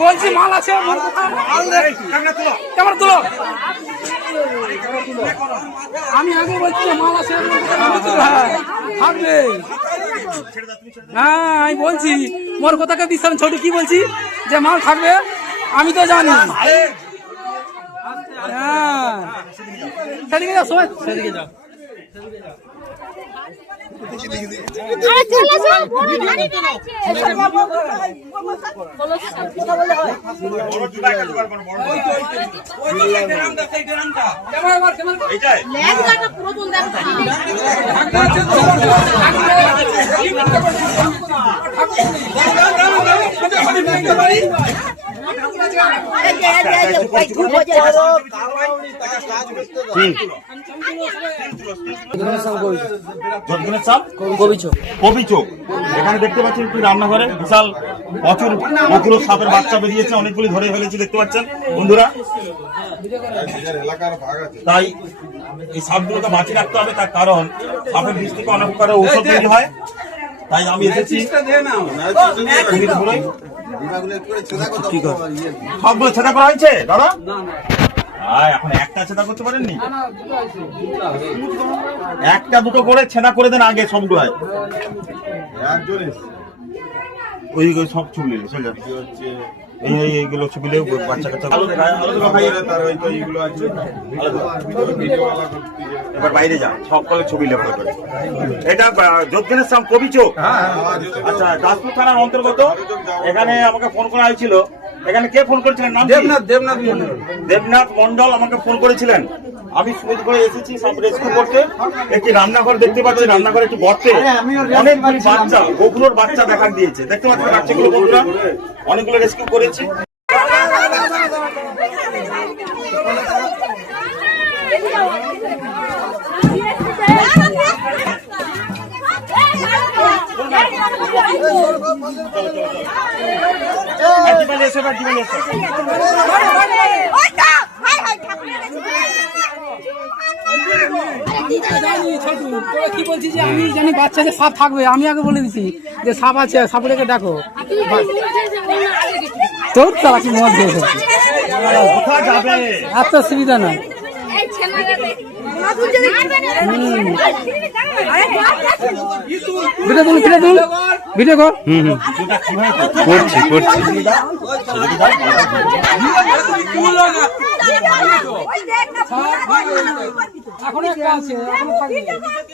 বলছি মাল আছে আমি আগে বলছি মাল আছে থাকবে। হ্যাঁ আমি বলছি মোর কথাকে বিশ্বাস ছোট কি বলছি যে মাল থাকবে আমি তো জানি। হ্যাঁ সেদিকে যাও সময় সেদিকে যাও। এখানে দেখতে পাচ্ছেন একটু রান্নাঘরে বিশাল প্রচুর প্রচুর সাপের বাচ্চা বেরিয়েছে, অনেকগুলি ধরে ফেলেছে দেখতে পাচ্ছেন বন্ধুরা। তাই এই সাপগুলোকে বাঁচিয়ে রাখতে হবে, তার কারণ সাপের বিষ থেকে অনেক প্রকারের ঔষধ তৈরি হয়। তাই আমি এসেছি সবগুলো ছেদা করা হয়েছে দাদা। এখন একটা ছেদা করতে পারেননি, একটা দুটো করে ছেদা করে দেন আগে সবগুলো। ওই সব ছুবলি এইগুলো ছুবিলে বাচ্চা কাচ্চা এবার বাইরে যা সব কলে ছবি লেখা করে। এটা যোধগণের সাম কবি চোখ। আচ্ছা দাসপুর থানার অন্তর্গত। এখানে আমাকে ফোন করা হয়েছিল। এখানে কে ফোন করেছিলেন? নাম দেবনাথ মন্ডল আমাকে ফোন করেছিলেন। আমি সুইচ করে এসেছি সব রেস্কিউ করতে। একটি রান্নাঘর দেখতে পাচ্ছি, রান্নাঘরে একটি গর্তে অনেকগুলি বাচ্চা গোগুলোর বাচ্চা দেখা দিয়েছে দেখতে পাচ্ছেন বাচ্চাগুলো বন্ধুরা। অনেকগুলো রেস্কিউ করেছি। কি বলছি যে আমি জানি বাচ্চাতে সাপ থাকবে, আমি আগে বলে দিচ্ছি যে সাপ আছে, সাপটাকে দেখো। তোর তারা কি মত দিয়ে এত সুবিধা নয়। ভিডিও কর এখন একটা আছে।